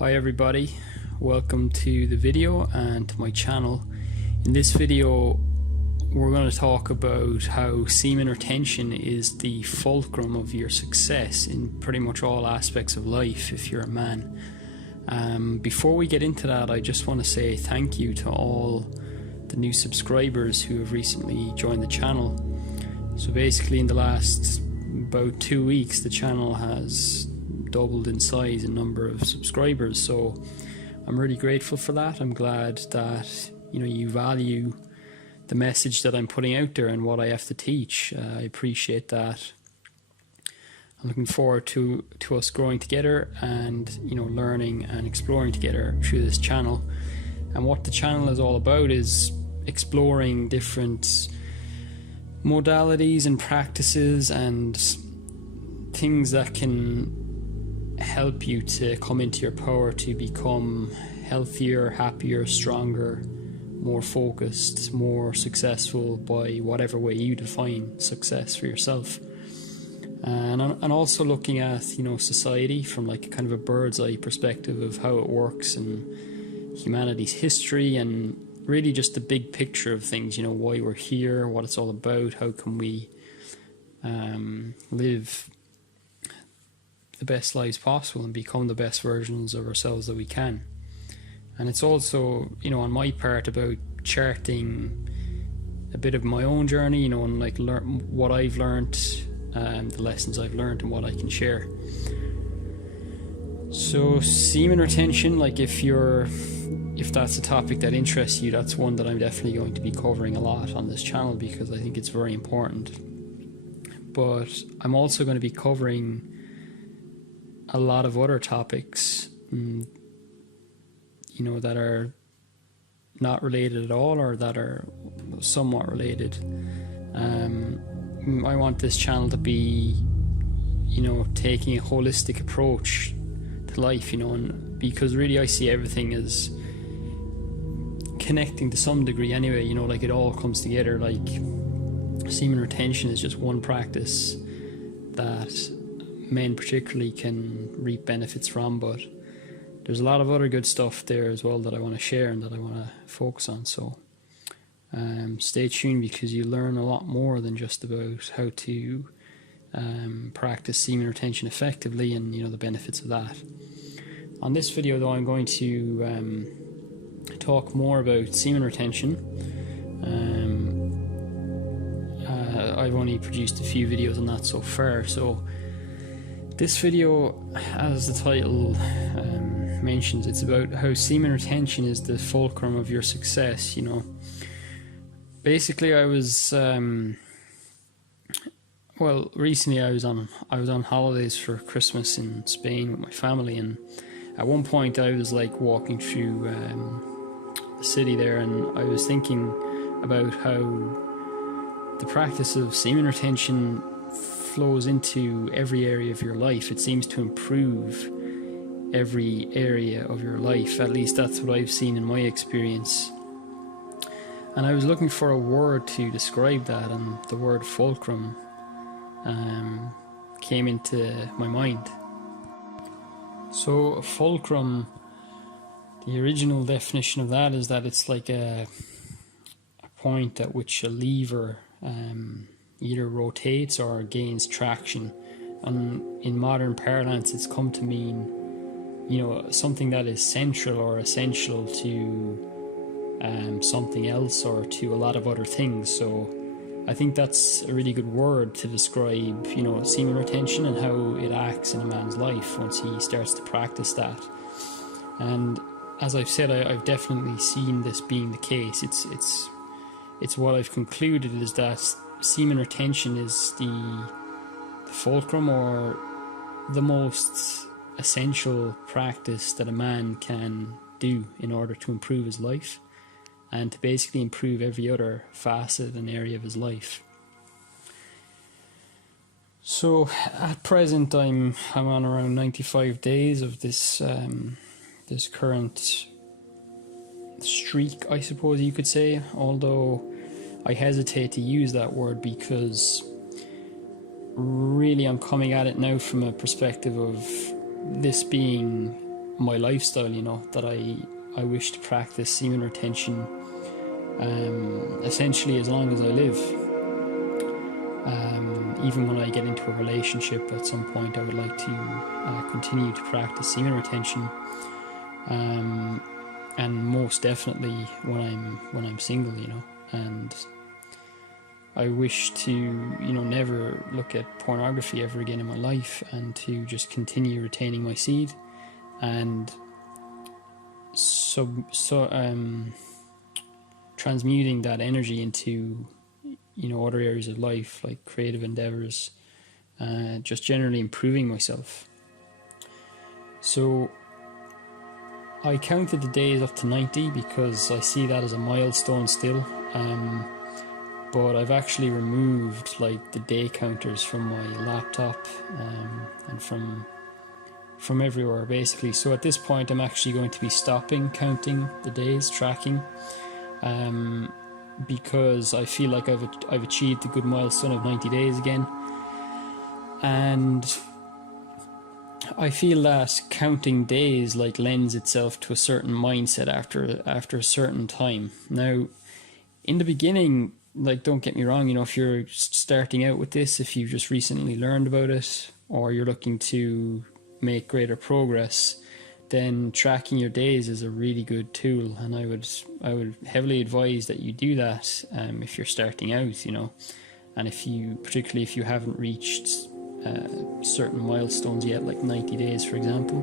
Hi everybody, welcome to the video and to my channel. In this video we're going to talk about how semen retention is the fulcrum of your success in pretty much all aspects of life if you're a man. Before we get into that, I just want to say thank you to all the new subscribers who have recently joined the channel. So basically in the last about 2 weeks the channel has doubled in size and number of subscribers, so I'm really grateful for that. I'm glad that you value the message that I'm putting out there and what I have to teach. I appreciate that. I'm looking forward to us growing together and learning and exploring together through this channel. And what the channel is all about is exploring different modalities and practices and things that can help you to come into your power to become healthier, happier, stronger, more focused, more successful by whatever way you define success for yourself. And also looking at society from like a kind of a bird's eye perspective of how it works and humanity's history, and really just the big picture of things, why we're here, what it's all about, how can we live the best lives possible and become the best versions of ourselves that we can. And it's also, on my part, about charting a bit of my own journey, and like learn what I've learned, the lessons I've learned, and what I can share. So semen retention, like if that's a topic that interests you, that's one that I'm definitely going to be covering a lot on this channel because I think it's very important. But I'm also going to be covering a lot of other topics, that are not related at all or that are somewhat related. I want this channel to be, taking a holistic approach to life, and because really I see everything as connecting to some degree anyway, like it all comes together. Like semen retention is just one practice that men particularly can reap benefits from, but there's a lot of other good stuff there as well that I want to share and that I want to focus on. So stay tuned, because you learn a lot more than just about how to practice semen retention effectively and the benefits of that. On this video though, I'm going to talk more about semen retention. I've only produced a few videos on that so far, so this video, as the title mentions, it's about how semen retention is the fulcrum of your success. Basically I was recently I was on holidays for Christmas in Spain with my family, and at one point I was like walking through the city there, and I was thinking about how the practice of semen retention flows into every area of your life. It seems to improve every area of your life. At least that's what I've seen in my experience. And I was looking for a word to describe that, and the word fulcrum came into my mind. So a fulcrum, the original definition of that is that it's like a point at which a lever either rotates or gains traction, and in modern parlance it's come to mean something that is central or essential to something else or to a lot of other things. So I think that's a really good word to describe semen retention and how it acts in a man's life once he starts to practice that. And as I've said, I've definitely seen this being the case. It's what I've concluded is that semen retention is the fulcrum or the most essential practice that a man can do in order to improve his life and to basically improve every other facet and area of his life. So at present I'm on around 95 days of this this current streak, I suppose you could say, although I hesitate to use that word because really I'm coming at it now from a perspective of this being my lifestyle, you know, that I wish to practice semen retention essentially as long as I live. Even when I get into a relationship at some point, I would like to continue to practice semen retention, and most definitely when I'm single, you know. And I wish to, you know, never look at pornography ever again in my life, and to just continue retaining my seed and transmuting that energy into, you know, other areas of life like creative endeavors, just generally improving myself. So I counted the days up to 90 because I see that as a milestone still, but I've actually removed like the day counters from my laptop, and from everywhere basically. So at this point I'm actually going to be stopping counting the days, tracking, because I feel like I've achieved the good milestone of 90 days again, and I feel that counting days like lends itself to a certain mindset after a certain time. Now, in the beginning, like, don't get me wrong, you know, if you're starting out with this, if you've just recently learned about it, or you're looking to make greater progress, then tracking your days is a really good tool, and I would heavily advise that you do that if you're starting out, you know, and particularly if you haven't reached certain milestones yet, like 90 days for example.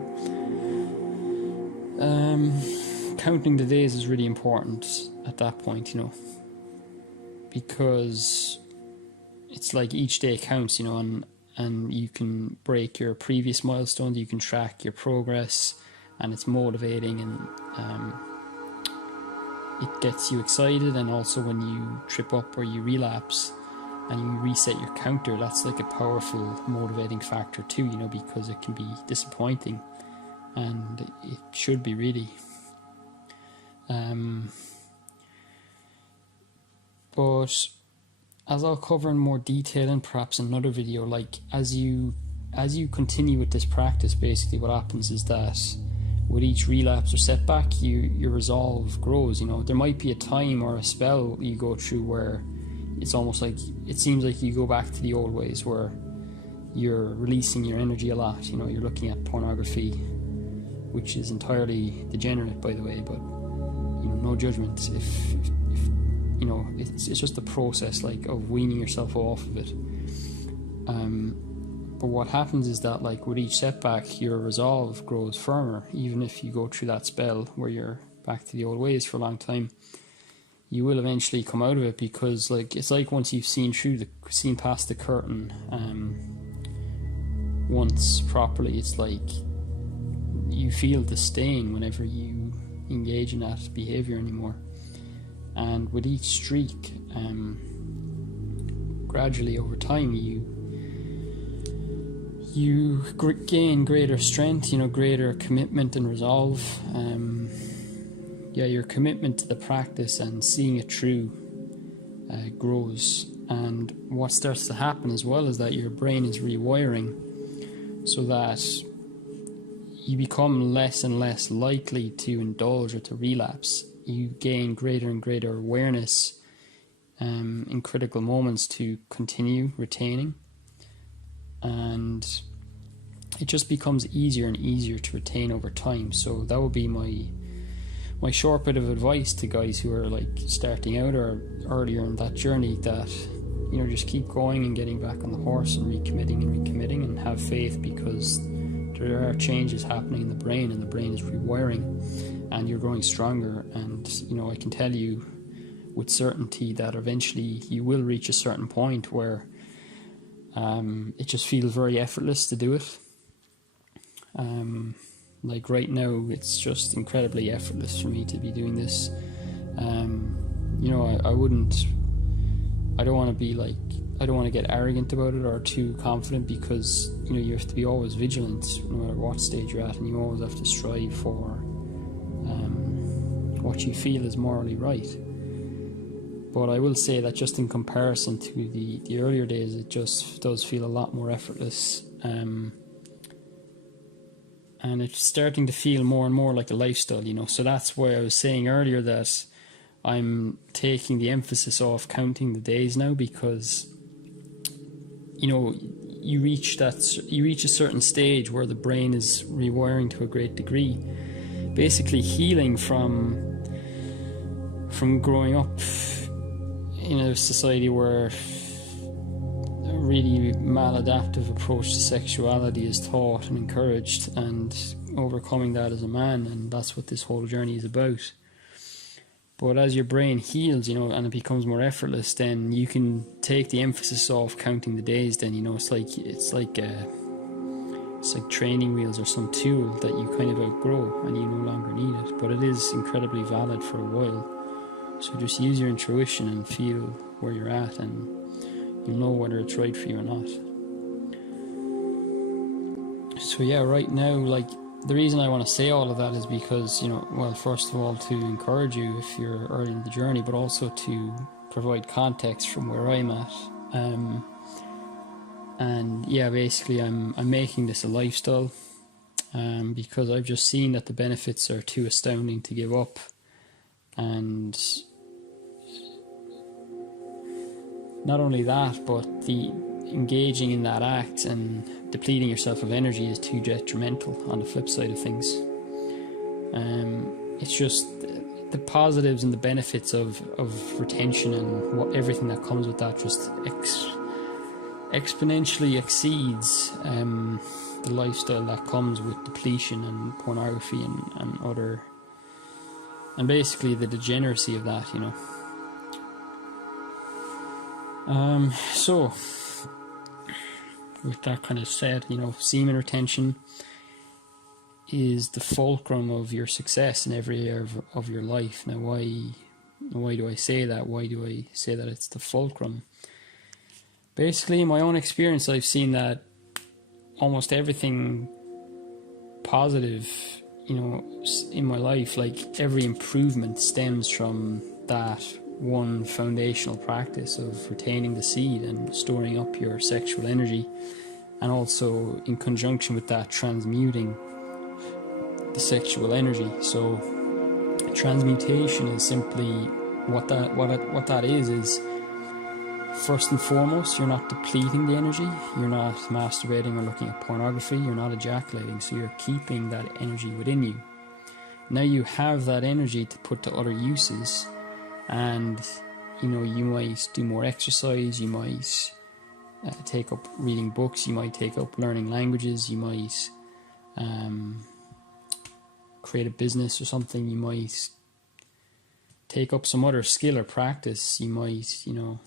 Counting the days is really important at that point, you know, because it's like each day counts, you know, and you can break your previous milestones, you can track your progress, and it's motivating, and it gets you excited. And also when you trip up or you relapse and you reset your counter, that's like a powerful motivating factor too, you know, because it can be disappointing, and it should be really. But as I'll cover in more detail in perhaps another video, like as you continue with this practice, basically what happens is that with each relapse or setback, your resolve grows. You know, there might be a time or a spell you go through where it's almost like it seems like you go back to the old ways, where you're releasing your energy a lot. You know, you're looking at pornography, which is entirely degenerate, by the way, but you know, no judgment. If you know, it's just the process, like, of weaning yourself off of it. But what happens is that, like, with each setback, your resolve grows firmer. Even if you go through that spell where you're back to the old ways for a long time, you will eventually come out of it, because, like, it's like once you've seen past the curtain once properly, it's like you feel disdain whenever you engage in that behavior anymore. And with each streak, gradually over time, you gain greater strength, you know, greater commitment and resolve. Your commitment to the practice and seeing it through grows. And what starts to happen as well is that your brain is rewiring, so that you become less and less likely to indulge or to relapse. You gain greater and greater awareness in critical moments to continue retaining, and it just becomes easier and easier to retain over time. So that would be my short bit of advice to guys who are like starting out or earlier in that journey, that, you know, just keep going and getting back on the horse and recommitting and have faith, because there are changes happening in the brain, and the brain is rewiring, and you're growing stronger. And, you know, I can tell you with certainty that eventually you will reach a certain point where it just feels very effortless to do it. Like right now, it's just incredibly effortless for me to be doing this. You know, I don't want to get arrogant about it or too confident, because, you know, you have to be always vigilant no matter what stage you're at, and you always have to strive for what you feel is morally right. But I will say that just in comparison to the earlier days, it just does feel a lot more effortless. and it's starting to feel more and more like a lifestyle, you know. So that's why I was saying earlier that I'm taking the emphasis off counting the days now, because, you know, you reach a certain stage where the brain is rewiring to a great degree, basically healing from growing up in a society where a really maladaptive approach to sexuality is taught and encouraged, and overcoming that as a man. And that's what this whole journey is about. But as your brain heals, you know, and it becomes more effortless, then you can take the emphasis off counting the days. Then, you know, it's like training wheels or some tool that you kind of outgrow and you no longer need it. But it is incredibly valid for a while. So just use your intuition and feel where you're at, and you'll know whether it's right for you or not. So yeah, right now, like, the reason I want to say all of that is because, you know, well, first of all, to encourage you if you're early in the journey, but also to provide context from where I'm at. And yeah, basically I'm making this a lifestyle, because I've just seen that the benefits are too astounding to give up. And not only that, but the engaging in that act and depleting yourself of energy is too detrimental on the flip side of things. It's just the positives and the benefits of retention and everything that comes with that just exponentially exceeds the lifestyle that comes with depletion and pornography and other, and basically the degeneracy of that, you know. So with that kind of said, you know, semen retention is the fulcrum of your success in every area of your life. Now, why do I say that? Why do I say that it's the fulcrum? Basically, in my own experience, I've seen that almost everything positive, you know, in my life, like every improvement stems from that one foundational practice of retaining the seed and storing up your sexual energy, and also in conjunction with that, transmuting the sexual energy. So transmutation is simply what that is first and foremost, you're not depleting the energy, you're not masturbating or looking at pornography, you're not ejaculating, so you're keeping that energy within you. Now you have that energy to put to other uses. And, you know, you might do more exercise, you might take up reading books, you might take up learning languages, you might create a business or something, you might take up some other skill or practice, you might, you know,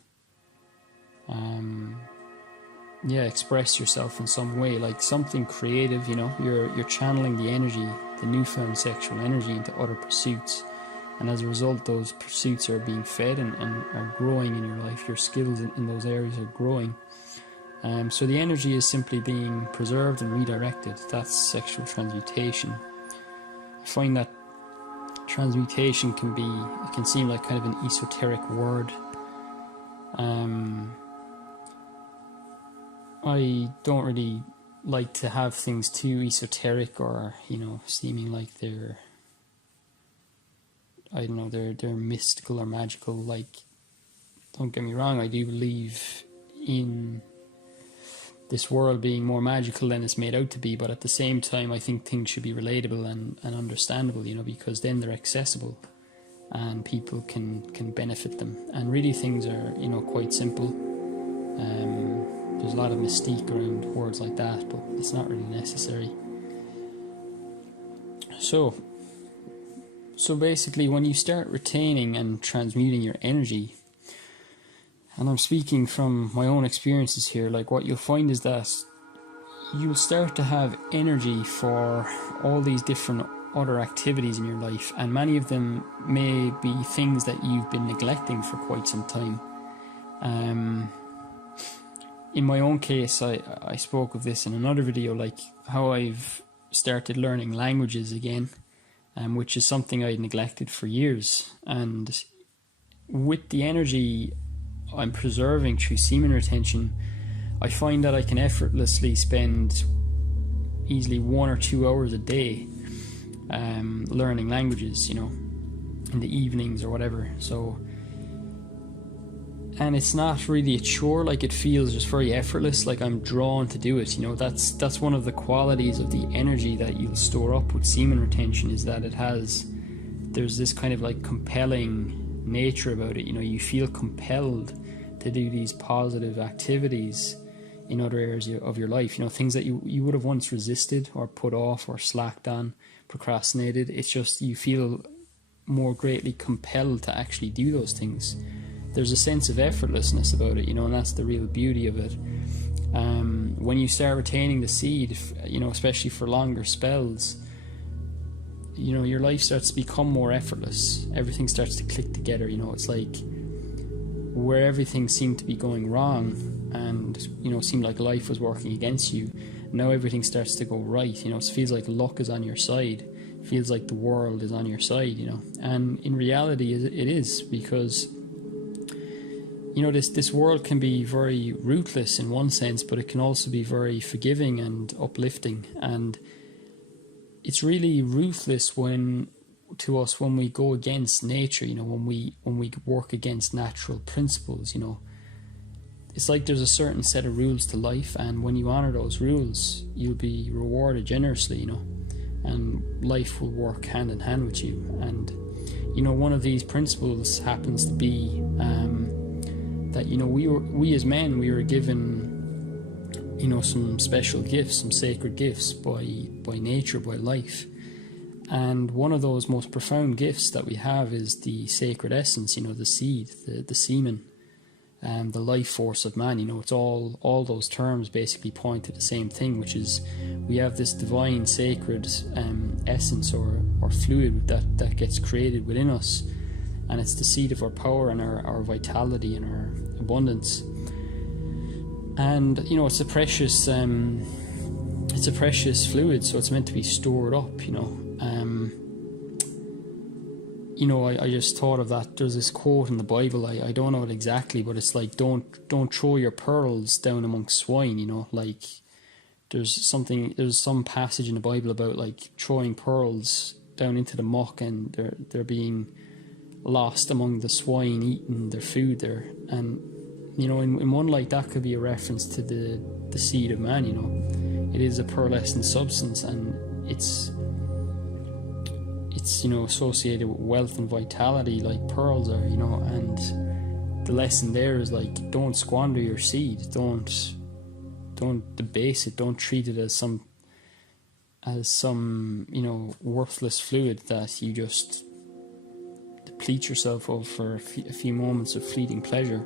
express yourself in some way, like something creative, you know, you're channeling the energy, the newfound sexual energy, into other pursuits. And as a result, those pursuits are being fed and are growing in your life. Your skills in those areas are growing. So the energy is simply being preserved and redirected. That's sexual transmutation. I find that transmutation can seem like kind of an esoteric word. I don't really like to have things too esoteric or, you know, seeming like they're, I don't know, they're mystical or magical. Like, don't get me wrong, I do believe in this world being more magical than it's made out to be, but at the same time, I think things should be relatable and understandable, you know, because then they're accessible and people can benefit them. And really things are, you know, quite simple. There's a lot of mystique around words like that, but it's not really necessary. So basically, when you start retaining and transmuting your energy, and I'm speaking from my own experiences here, like what you'll find is that you'll start to have energy for all these different other activities in your life, and many of them may be things that you've been neglecting for quite some time. In my own case, I spoke of this in another video, like how I've started learning languages again, which is something I'd neglected for years. And with the energy I'm preserving through semen retention, I find that I can effortlessly spend, easily 1 or 2 hours a day learning languages, you know, in the evenings or whatever. So, and it's not really a chore, like it feels just very effortless, like I'm drawn to do it, you know. That's one of the qualities of the energy that you'll store up with semen retention, is that there's this kind of like compelling nature about it, you know. You feel compelled to do these positive activities in other areas of your life, you know, things that you would have once resisted or put off or slacked on, procrastinated. It's just you feel more greatly compelled to actually do those things. There's a sense of effortlessness about it, you know, and that's the real beauty of it. When you start retaining the seed, you know, especially for longer spells, you know, your life starts to become more effortless. Everything starts to click together, you know. It's like where everything seemed to be going wrong and, you know, seemed like life was working against you, now everything starts to go right, you know. It feels like luck is on your side. It feels like the world is on your side, you know. And in reality it is, because, you know, this world can be very ruthless in one sense, but it can also be very forgiving and uplifting. And it's really ruthless to us when we go against nature, you know, when we work against natural principles, you know. It's like there's a certain set of rules to life, and when you honor those rules, you'll be rewarded generously, you know, and life will work hand in hand with you. And, you know, one of these principles happens to be that, you know, we as men, we were given, you know, some special gifts, some sacred gifts by nature, by life. And one of those most profound gifts that we have is the sacred essence, you know, the seed, the semen, the life force of man. You know, it's all those terms basically point to the same thing, which is we have this divine sacred essence or fluid that gets created within us. And it's the seed of our power and our vitality and our abundance. And, you know, it's a precious fluid, so it's meant to be stored up, you know. You know, I just thought of that. There's this quote in the Bible, I don't know it exactly, but it's like, don't throw your pearls down amongst swine, you know. Like there's some passage in the Bible about like throwing pearls down into the muck, and they're being lost among the swine eating their food there. And, you know, in one light that could be a reference to the seed of man, you know. It is a pearlescent substance, and it's you know, associated with wealth and vitality like pearls are, you know. And the lesson there is like, don't squander your seed, don't debase it, don't treat it as some you know, worthless fluid that you just deplete yourself of for a few moments of fleeting pleasure.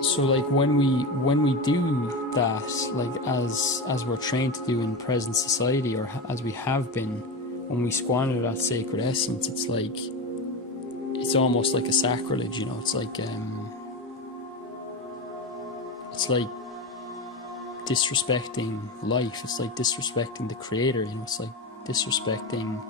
So like when we do that, like as we're trained to do in present society, or as we have been, when we squander that sacred essence, it's like, it's almost like a sacrilege, you know. It's like disrespecting life. It's like disrespecting the creator, you know. It's like disrespecting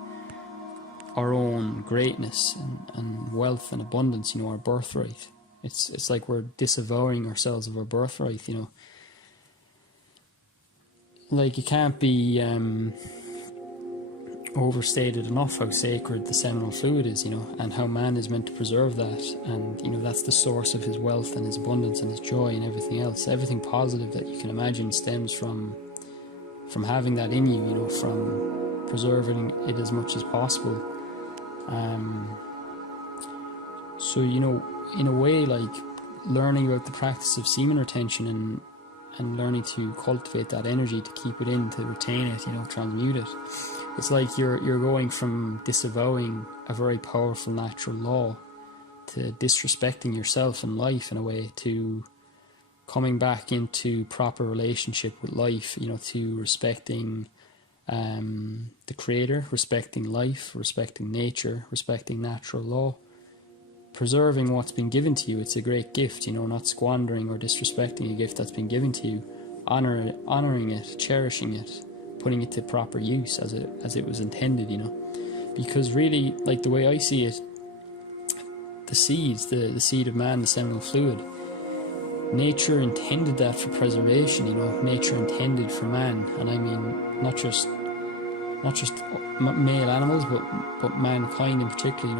our own greatness and wealth and abundance, you know, our birthright. It's like we're disavowing ourselves of our birthright, you know. Like, it can't be overstated enough how sacred the seminal fluid is, you know, and how man is meant to preserve that. And, you know, that's the source of his wealth and his abundance and his joy and everything else. Everything positive that you can imagine stems from having that in you, you know, from preserving it as much as possible. So, you know, in a way, like, learning about the practice of semen retention and learning to cultivate that energy, to keep it in, to retain it, you know, transmute it. It's like you're going from disavowing a very powerful natural law to disrespecting yourself and life in a way, to coming back into proper relationship with life, you know, to respecting the creator, respecting life, respecting nature, respecting natural law, preserving what's been given to you. It's a great gift, you know, not squandering or disrespecting a gift that's been given to you, honoring it, cherishing it, putting it to proper use as it was intended, you know. Because really, like, the way I see it, the seeds, the seed of man, the seminal fluid, nature intended that for preservation. Nature intended for man, and I mean not just male animals, but mankind in particular.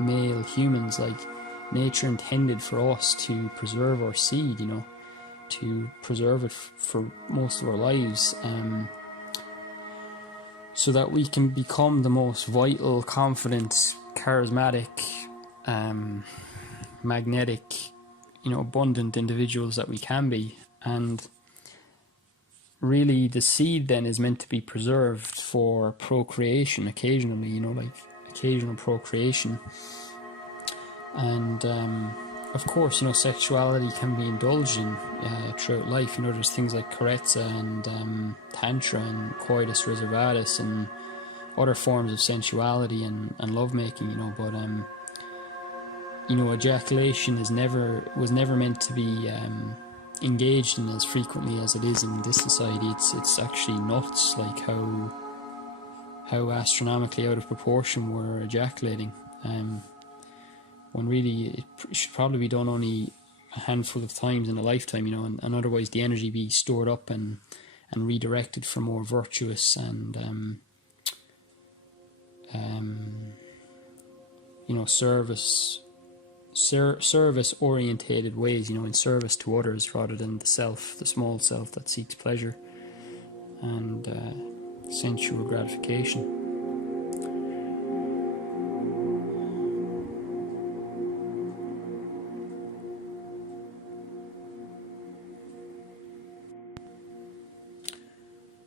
Male humans. Like, nature intended for us to preserve our seed. To preserve it for most of our lives, so that we can become the most vital, confident, charismatic, magnetic, abundant individuals that we can be. And really, the seed then is meant to be preserved for procreation occasionally, like occasional procreation. And of course, sexuality can be indulged in throughout life. There's things like carezza and tantra and coitus reservatus and other forms of sensuality and lovemaking. But ejaculation was never meant to be engaged in as frequently as it is in this society. It's actually nuts, like how astronomically out of proportion we're ejaculating. When really it should probably be done only a handful of times in a lifetime, and otherwise the energy be stored up and redirected for more virtuous and service orientated ways, in service to others rather than the small self that seeks pleasure and sensual gratification.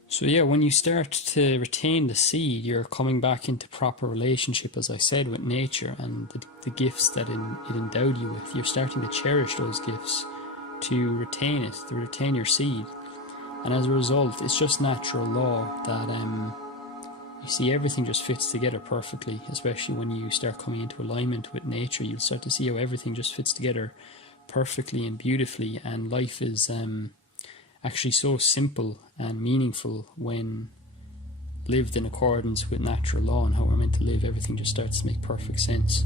So yeah, when you start to retain the seed, you're coming back into proper relationship, as I said, with nature and the gifts that it endowed you with. You're starting to cherish those gifts, to retain it, to retain your seed. And as a result, it's just natural law that you see everything just fits together perfectly, especially when you start coming into alignment with nature. You'll start to see how everything just fits together perfectly and beautifully, and life is actually so simple and meaningful when lived in accordance with natural law and how we're meant to live. Everything just starts to make perfect sense.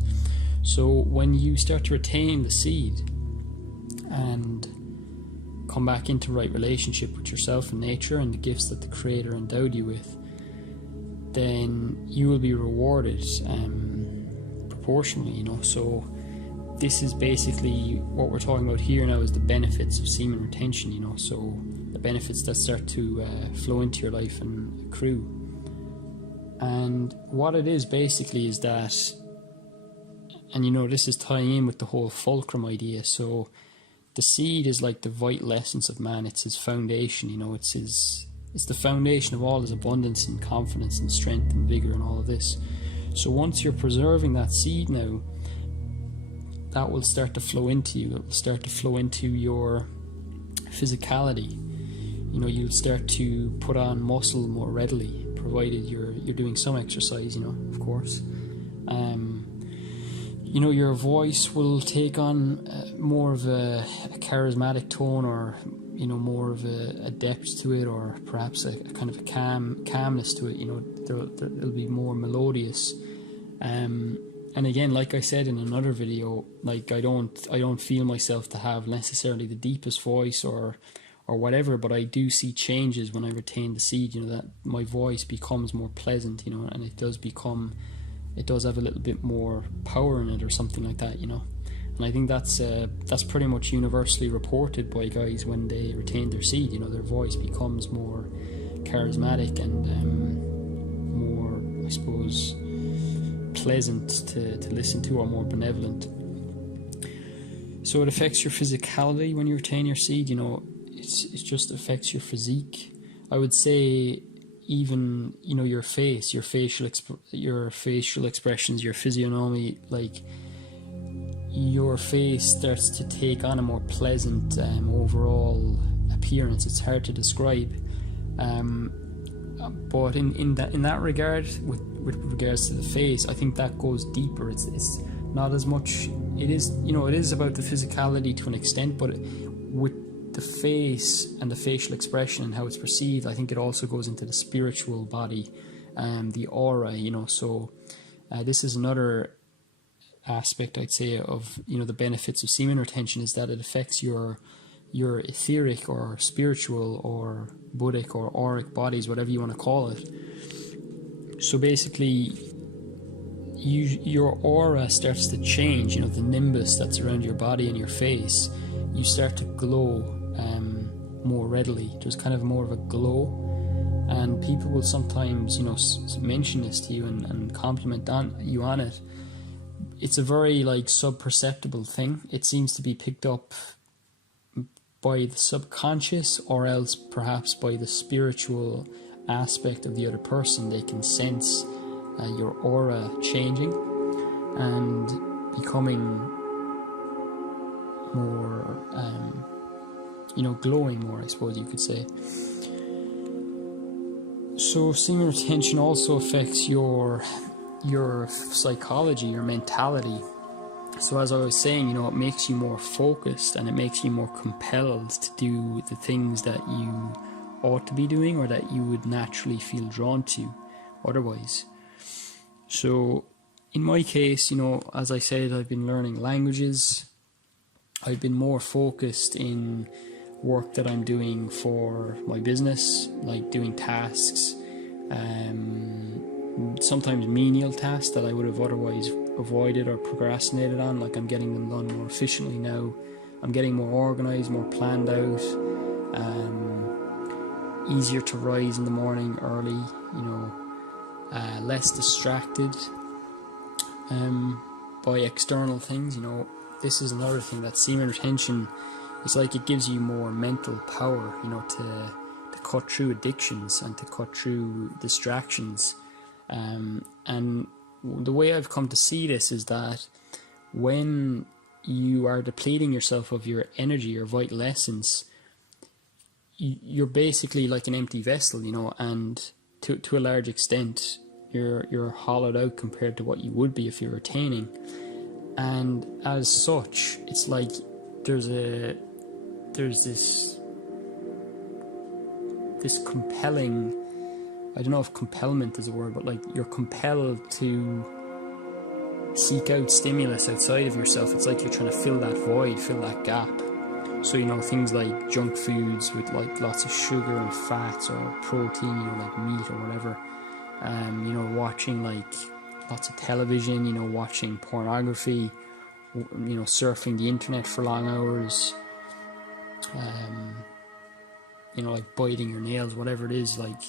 So when you start to retain the seed and come back into right relationship with yourself and nature and the gifts that the Creator endowed you with, then you will be rewarded proportionally, so this is basically what we're talking about here now, is the benefits of semen retention, so the benefits that start to flow into your life and accrue. And what it is basically is that, and this is tying in with the whole fulcrum idea, so the seed is like the vital essence of man. It's his foundation, it's the foundation of all his abundance and confidence and strength and vigor and all of this. So once you're preserving that seed now, that will start to flow into you. It will start to flow into your physicality. You'll start to put on muscle more readily, provided you're doing some exercise, of course. Your voice will take on more of a charismatic tone, or more of a depth to it, or perhaps a kind of a calmness to it. It'll be more melodious. And again, like I said in another video, like I don't feel myself to have necessarily the deepest voice or whatever, but I do see changes when I retain the seed. that my voice becomes more pleasant, and it does have a little bit more power in it, or something like that, And I think that's pretty much universally reported by guys when they retain their seed. Their voice becomes more charismatic and more, I suppose, pleasant to listen to, or more benevolent. So it affects your physicality when you retain your seed. It just affects your physique. I would say even your face, your facial expressions, your physiognomy, like your face starts to take on a more pleasant overall appearance. It's hard to describe, but in that regard, with regards to the face, I think that goes deeper. It's not as much. It is about the physicality to an extent, but with the face and the facial expression and how it's perceived, I think it also goes into the spiritual body, the aura. So this is another aspect, I'd say, of the benefits of semen retention, is that it affects your your etheric or spiritual or Buddhic or auric bodies, whatever you want to call it. So basically, your aura starts to change, you know, the nimbus that's around your body and your face. You start to glow more readily. There's kind of more of a glow, and people will sometimes, you know, mention this to you and compliment you on it. It's a very like sub-perceptible thing. It seems to be picked up by the subconscious, or else perhaps by the spiritual aspect of the other person. They can sense your aura changing and becoming more, you know, glowing more, I suppose you could say. So semen retention also affects your psychology, your mentality. So as I was saying, you know, it makes you more focused and it makes you more compelled to do the things that you ought to be doing or that you would naturally feel drawn to otherwise. So in my case, you know, as I said, I've been learning languages. I've been more focused in work that I'm doing for my business, like doing tasks, sometimes menial tasks that I would have otherwise avoided or procrastinated on. Like, I'm getting them done more efficiently now. I'm getting more organized, more planned out, easier to rise in the morning early, you know, less distracted by external things. You know, this is another thing, that semen retention is like, it gives you more mental power, you know, to cut through addictions and to cut through distractions. And the way I've come to see this is that when you are depleting yourself of your energy, your vital essence, you're basically like an empty vessel, you know, and to a large extent you're hollowed out compared to what you would be if you're retaining. And as such, it's like there's this compelling, I don't know if compellment is a word, but like you're compelled to seek out stimulus outside of yourself. It's like you're trying to fill that void, fill that gap. So, you know, things like junk foods with like lots of sugar and fats, or protein, you know, like meat or whatever. You know, watching like lots of television, you know, watching pornography, you know, surfing the internet for long hours, you know, like biting your nails, whatever it is, like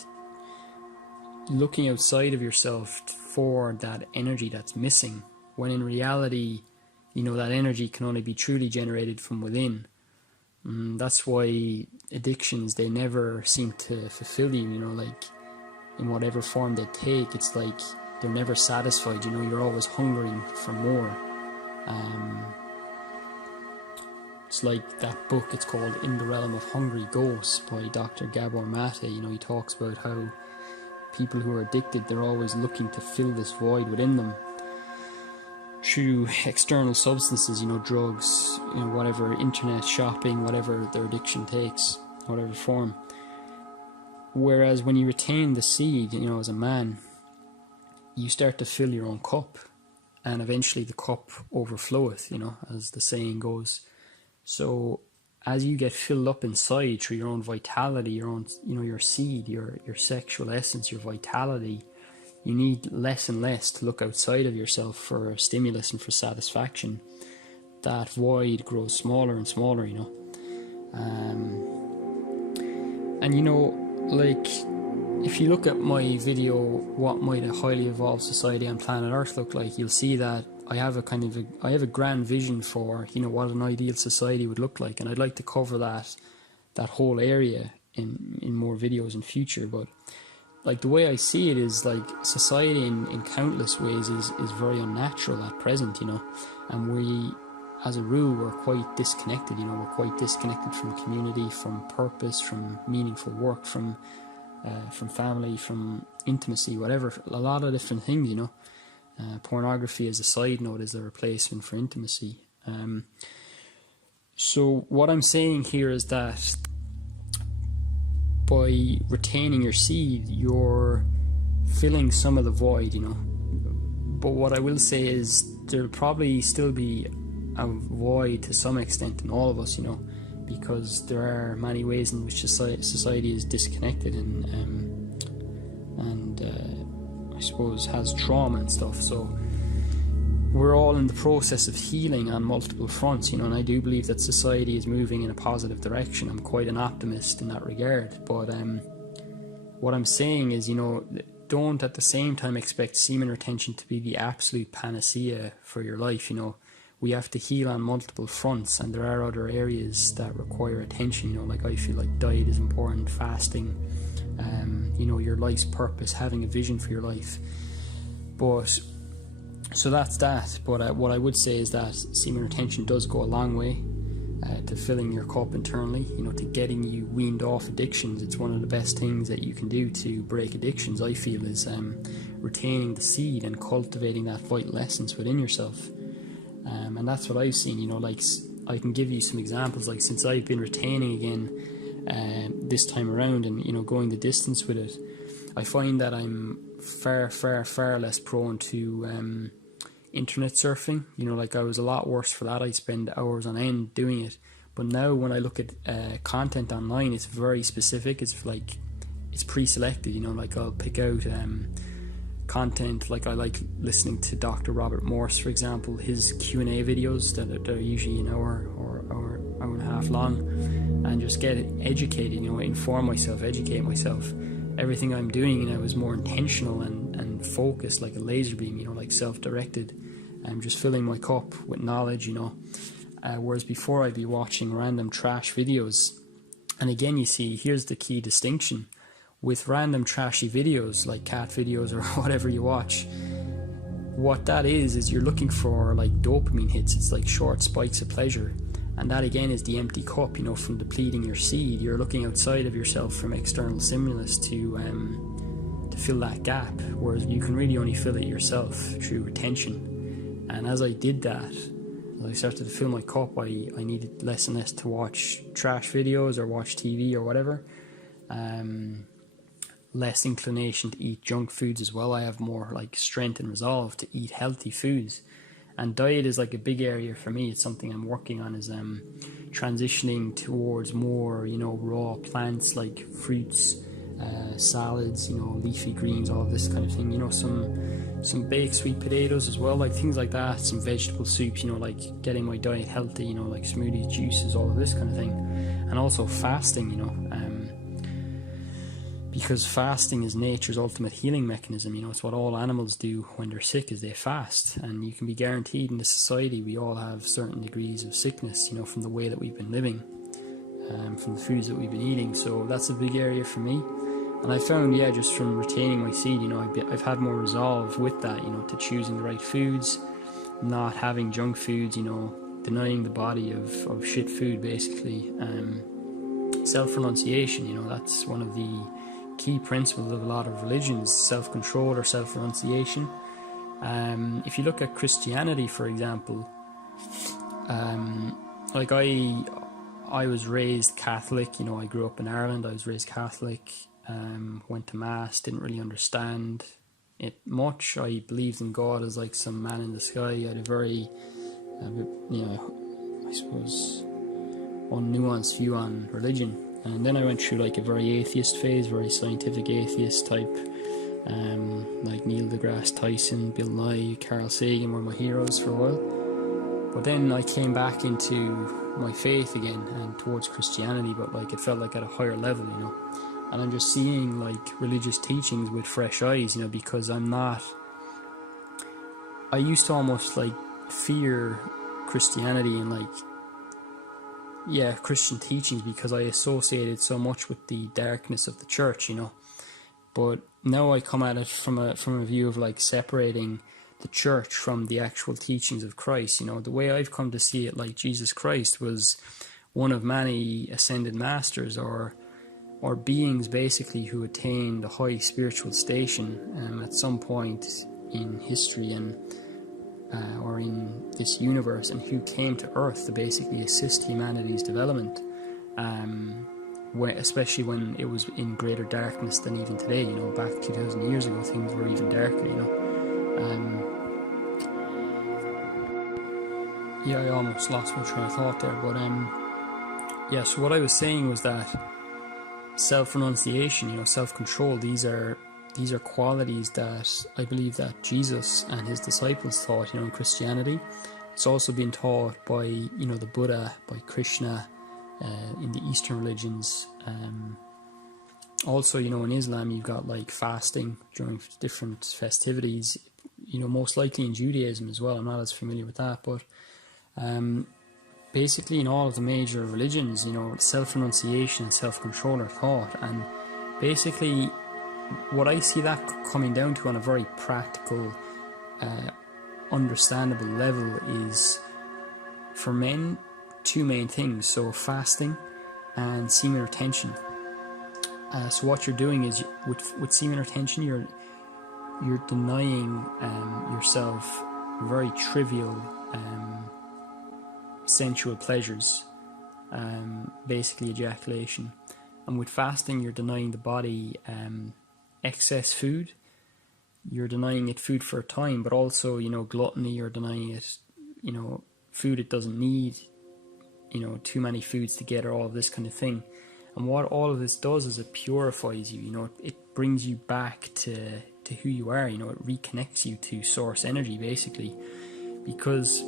looking outside of yourself for that energy that's missing, when in reality, you know, that energy can only be truly generated from within. That's why addictions, they never seem to fulfill you, you know, like in whatever form they take. It's like they're never satisfied, you know, you're always hungering for more. It's like that book, it's called In the Realm of Hungry Ghosts by Dr. Gabor Mate. You know, he talks about how people who are addicted, they're always looking to fill this void within them through external substances, you know, drugs, you know, whatever, internet shopping, whatever their addiction takes, whatever form. Whereas when you retain the seed, you know, as a man, you start to fill your own cup, and eventually the cup overfloweth, you know, as the saying goes. So as you get filled up inside through your own vitality, your own, you know, your seed, your sexual essence, your vitality, you need less and less to look outside of yourself for stimulus and for satisfaction. That void grows smaller and smaller, you know. And you know, like, if you look at my video, what might a highly evolved society on planet Earth look like, you'll see that I have a grand vision for, you know, what an ideal society would look like, and I'd like to cover that whole area in more videos in future. But like, the way I see it is like society in countless ways is very unnatural at present, you know, and we, as a rule, we're quite disconnected, you know, we're quite disconnected from community, from purpose, from meaningful work, from family, from intimacy, whatever, a lot of different things, you know. Pornography, as a side note, is a replacement for intimacy. So what I'm saying here is that by retaining your seed, you're filling some of the void, you know. But what I will say is there'll probably still be a void to some extent in all of us, you know, because there are many ways in which society is disconnected and I suppose has trauma and stuff. So we're all in the process of healing on multiple fronts, and I do believe that society is moving in a positive direction. I'm quite an optimist in that regard, but what I'm saying is, don't at the same time expect semen retention to be the absolute panacea for your life. We have to heal on multiple fronts, and there are other areas that require attention. Like I feel like diet is important, fasting, your life's purpose, having a vision for your life. But so that's that. But what I would say is that semen retention does go a long way to filling your cup internally, to getting you weaned off addictions. It's one of the best things that you can do to break addictions, I feel, is retaining the seed and cultivating that vital essence within yourself. And that's what I've seen, like I can give you some examples, like since I've been retaining again this time around and, going the distance with it, I find that I'm far less prone to internet surfing. Like I was a lot worse for that. I spend hours on end doing it, but now when I look at content online, it's very specific. It's like it's pre-selected. Like I'll pick out content. Like I like listening to Dr. Robert Morse, for example, his Q&A videos that are usually an hour or hour and a half long, and just get educated. Inform myself, educate myself. Everything I'm doing is more intentional and focused, like a laser beam, like self-directed. I'm just filling my cup with knowledge, whereas before I'd be watching random trash videos. And again, you see, here's the key distinction. With random trashy videos, like cat videos or whatever you watch, what that is you're looking for like dopamine hits. It's like short spikes of pleasure. And that again is the empty cup, from depleting your seed. You're looking outside of yourself from external stimulus to fill that gap, whereas you can really only fill it yourself through retention. And as I did that, as I started to fill my cup, I needed less and less to watch trash videos or watch TV or whatever. Less inclination to eat junk foods as well. I have more like strength and resolve to eat healthy foods. And diet is like a big area for me. It's something I'm working on, is transitioning towards more, raw plants like fruits, salads, leafy greens, all of this kind of thing. Some baked sweet potatoes as well, like things like that. Some vegetable soups, like getting my diet healthy, like smoothies, juices, all of this kind of thing. And also fasting, because fasting is nature's ultimate healing mechanism. It's what all animals do when they're sick, is they fast. And you can be guaranteed in this society we all have certain degrees of sickness, from the way that we've been living, from the foods that we've been eating. So that's a big area for me. And I found, just from retaining my seed, I've had more resolve with that, to choosing the right foods, not having junk foods, denying the body of shit food, basically. Self-renunciation, that's one of the key principles of a lot of religions, self-control or self-renunciation. If you look at Christianity, for example, like I was raised Catholic, I grew up in Ireland, I was raised Catholic, went to Mass, didn't really understand it much. I believed in God as like some man in the sky. I had a very, I suppose, unnuanced view on religion. And then I went through like a very atheist phase, very scientific atheist type, like Neil deGrasse Tyson, Bill Nye, Carl Sagan were my heroes for a while. But then I came back into my faith again and towards Christianity, but like it felt like at a higher level, And I'm just seeing like religious teachings with fresh eyes, because I used to almost like fear Christianity and like Christian teachings because I associated so much with the darkness of the church, But now I come at it from a view of like separating the church from the actual teachings of Christ. The way I've come to see it, like Jesus Christ was one of many ascended masters or beings basically who attained a high spiritual station at some point in history and or in this universe, and who came to Earth to basically assist humanity's development, especially when it was in greater darkness than even today. Back 2,000 years ago, things were even darker. I almost lost my train of thought there, but Yeah, so what I was saying was that self-renunciation, self-control, these are qualities that I believe that Jesus and his disciples taught, in Christianity. It's also been taught by, the Buddha, by Krishna, in the Eastern religions. Also, in Islam, you've got like fasting during different festivities, most likely in Judaism as well. I'm not as familiar with that, but basically in all of the major religions, self-renunciation and self-control are taught. And basically what I see that coming down to on a very practical, understandable level is, for men, two main things. So fasting and semen retention. So what you're doing is, with semen retention, you're denying yourself very trivial sensual pleasures, basically ejaculation. And with fasting, you're denying the body excess food. You're denying it food for a time, but also, gluttony, you're denying it, food it doesn't need, too many foods together, all of this kind of thing. And what all of this does is it purifies you, it brings you back to who you are, it reconnects you to source energy, basically. Because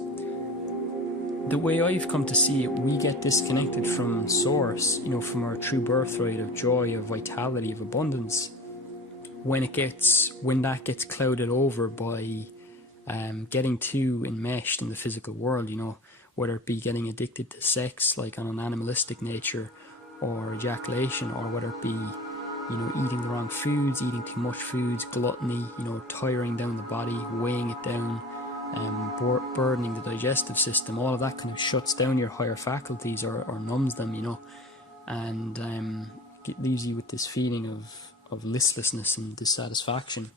the way I've come to see it, we get disconnected from source, from our true birthright of joy, of vitality, of abundance, when that gets clouded over by getting too enmeshed in the physical world, whether it be getting addicted to sex, like on an animalistic nature, or ejaculation, or whether it be, eating the wrong foods, eating too much foods, gluttony, tiring down the body, weighing it down, burdening the digestive system. All of that kind of shuts down your higher faculties or numbs them, and it leaves you with this feeling of listlessness and dissatisfaction.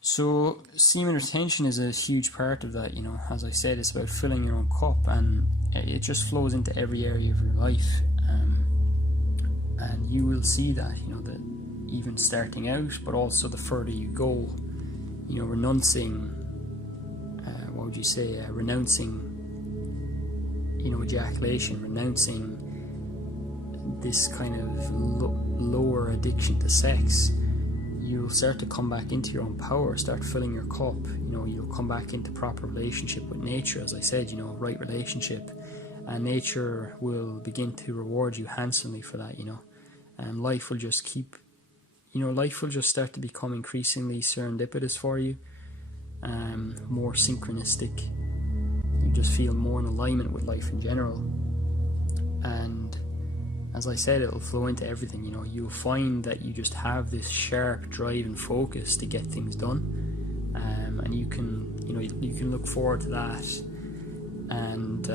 So semen retention is a huge part of that. As I said, it's about filling your own cup, and it just flows into every area of your life, and you will see that, that even starting out, but also the further you go, renouncing ejaculation, renouncing this kind of lower addiction to sex, you'll start to come back into your own power, start filling your cup. You'll come back into proper relationship with nature, as I said, right relationship, and nature will begin to reward you handsomely for that, and life will just start to become increasingly serendipitous for you, more synchronistic. You just feel more in alignment with life in general, and as I said, it'll flow into everything. You'll find that you just have this sharp drive and focus to get things done, and you can look forward to that, and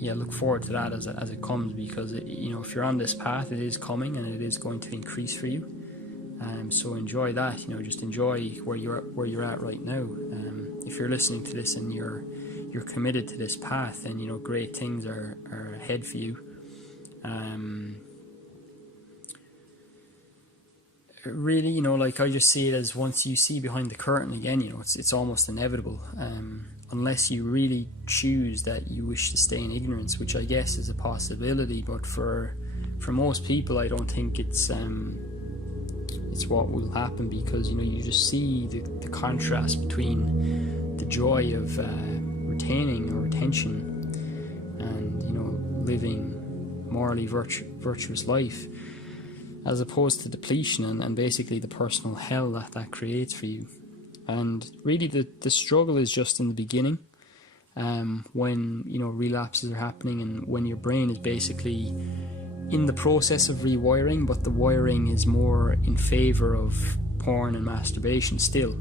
look forward to that as it comes, because if you're on this path, it is coming and it is going to increase for you. So enjoy that. Just enjoy where you're at right now. If you're listening to this and you're committed to this path, then great things are ahead for you. Really, like, I just see it as, once you see behind the curtain again, it's almost inevitable, unless you really choose that you wish to stay in ignorance, which I guess is a possibility. But for most people, I don't think it's what will happen, because you just see the contrast between the joy of retaining or retention and living morally virtuous life, as opposed to depletion and basically the personal hell that creates for you. And really the struggle is just in the beginning, when relapses are happening, and when your brain is basically in the process of rewiring, but the wiring is more in favor of porn and masturbation still.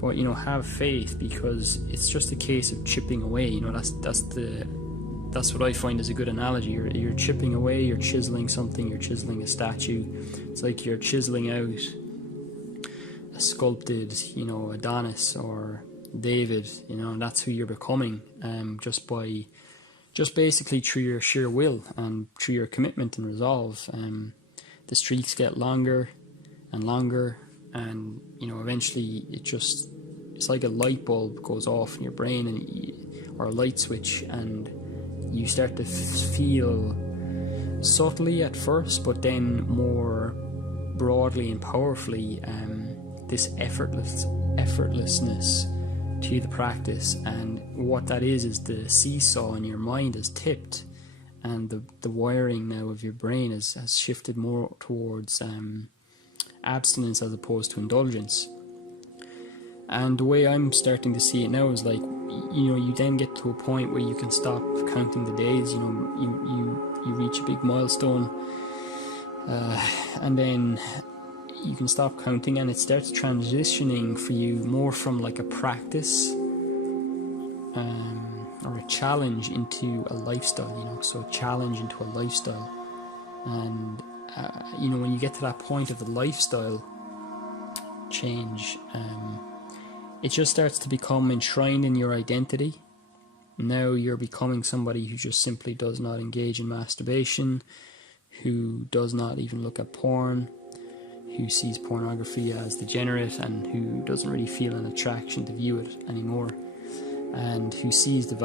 But have faith, because it's just a case of chipping away. That's what I find is a good analogy. You're chipping away, you're chiseling something, you're chiseling a statue. It's like you're chiseling out a sculpted, Adonis or David, and that's who you're becoming, just basically through your sheer will and through your commitment and resolve. The streaks get longer and longer, and eventually it's like a light bulb goes off in your brain, or a light switch, and you start to feel subtly at first, but then more broadly and powerfully, this effortlessness to the practice. And what that is the seesaw in your mind is tipped, and the wiring now of your brain has shifted more towards abstinence as opposed to indulgence. And the way I'm starting to see it now is like, you then get to a point where you can stop counting the days. You reach a big milestone, and then you can stop counting, and it starts transitioning for you more from like a practice or a challenge into a lifestyle. So a challenge into a lifestyle. And when you get to that point of the lifestyle change, it just starts to become enshrined in your identity. Now you're becoming somebody who just simply does not engage in masturbation, who does not even look at porn, who sees pornography as degenerate, and who doesn't really feel an attraction to view it anymore, and who sees the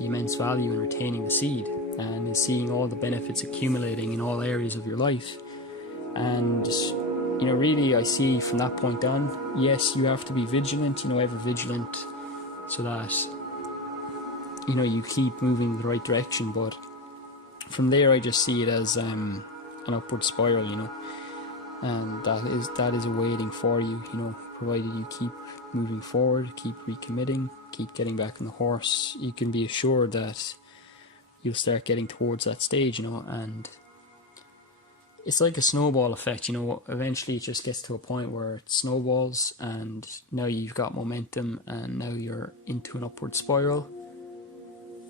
immense value in retaining the seed, and is seeing all the benefits accumulating in all areas of your life. And really, I see from that point on, yes, you have to be vigilant, ever vigilant, so that, you keep moving in the right direction. But from there, I just see it as an upward spiral, and that is awaiting for you, provided you keep moving forward, keep recommitting, keep getting back on the horse. You can be assured that you'll start getting towards that stage, and it's like a snowball effect. Eventually it just gets to a point where it snowballs, and now you've got momentum, and now you're into an upward spiral.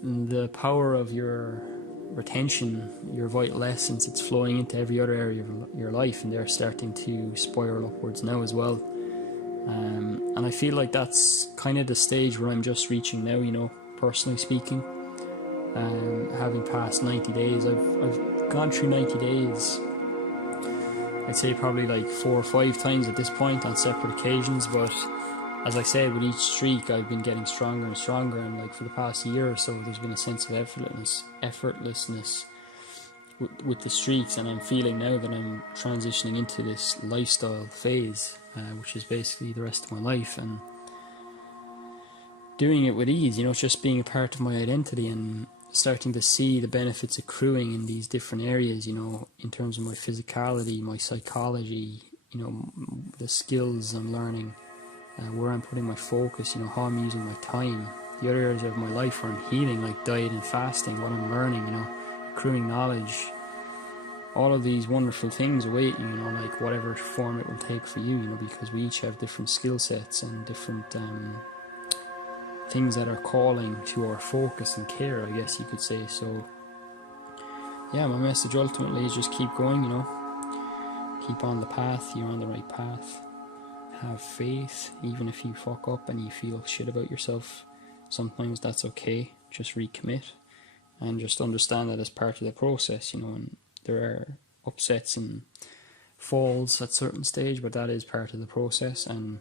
And the power of your retention, your vital essence, it's flowing into every other area of your life, and they're starting to spiral upwards now as well. And I feel like that's kind of the stage where I'm just reaching now, personally speaking. Having passed 90 days, I've gone through 90 days, I'd say probably like 4 or 5 times at this point on separate occasions. But as I said, with each streak I've been getting stronger and stronger, and like for the past year or so there's been a sense of effortlessness with the streaks, and I'm feeling now that I'm transitioning into this lifestyle phase, which is basically the rest of my life, and doing it with ease, just being a part of my identity, and starting to see the benefits accruing in these different areas, in terms of my physicality, my psychology, the skills I'm learning, where I'm putting my focus, how I'm using my time, the other areas of my life where I'm healing, like diet and fasting, what I'm learning, accruing knowledge. All of these wonderful things await you, like whatever form it will take for you, because we each have different skill sets and different things that are calling to our focus and care, I guess you could say. So yeah, my message ultimately is just keep going, keep on the path. You're on the right path. Have faith, even if you fuck up and you feel shit about yourself. Sometimes that's okay. Just recommit and just understand that as part of the process, and there are upsets and falls at certain stage, but that is part of the process. And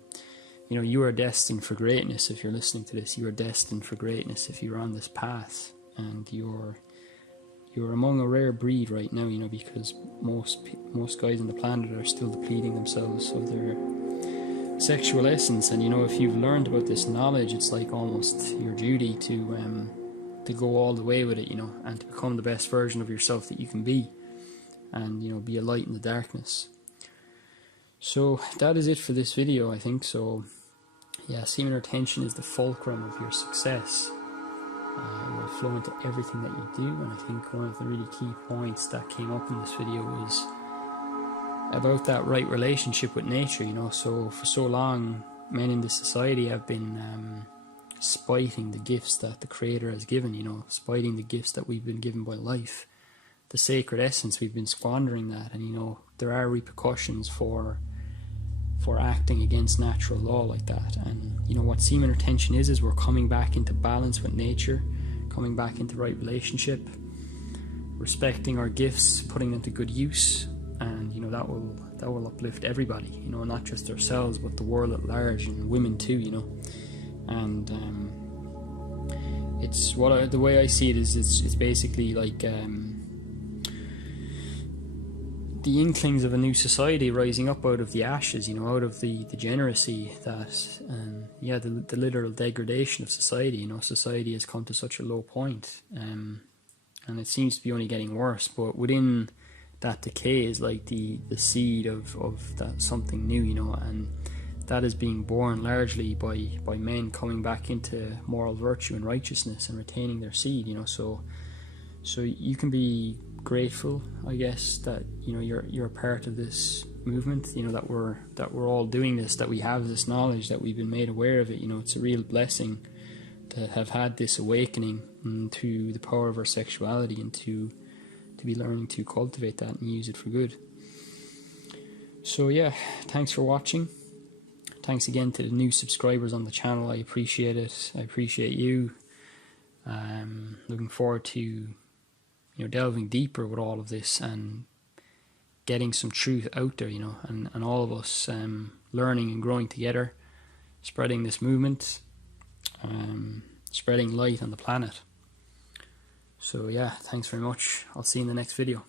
you are destined for greatness. If you're listening to this, you are destined for greatness if you're on this path, and you're among a rare breed right now, because most guys on the planet are still depleting themselves of their sexual essence. And if you've learned about this knowledge, it's like almost your duty to go all the way with it, and to become the best version of yourself that you can be, and be a light in the darkness. So that is it for this video, I think. So yeah, semen retention is the fulcrum of your success. It will flow into everything that you do, and I think one of the really key points that came up in this video was about that right relationship with nature. So for so long, men in this society have been spiting the gifts that the Creator has given, spiting the gifts that we've been given by life, the sacred essence. We've been squandering that, and there are repercussions for acting against natural law like that. And what semen retention is we're coming back into balance with nature, coming back into right relationship, respecting our gifts, putting them to good use, and that will uplift everybody, not just ourselves but the world at large, and women too, and it's the way I see it is it's basically like the inklings of a new society rising up out of the ashes, out of the degeneracy that, the literal degradation of society. Society has come to such a low point, and it seems to be only getting worse. But within that decay is like the seed of that something new, and that is being born largely by men coming back into moral virtue and righteousness and retaining their seed. So you can be grateful, I guess, that you're a part of this movement, that we're all doing this, that we have this knowledge, that we've been made aware of it. It's a real blessing to have had this awakening to the power of our sexuality, and to be learning to cultivate that and use it for good. So yeah, thanks for watching. Thanks again to the new subscribers on the channel. I appreciate it. I appreciate you. Looking forward to delving deeper with all of this and getting some truth out there, and all of us learning and growing together, spreading this movement, spreading light on the planet. So yeah, thanks very much. I'll see you in the next video.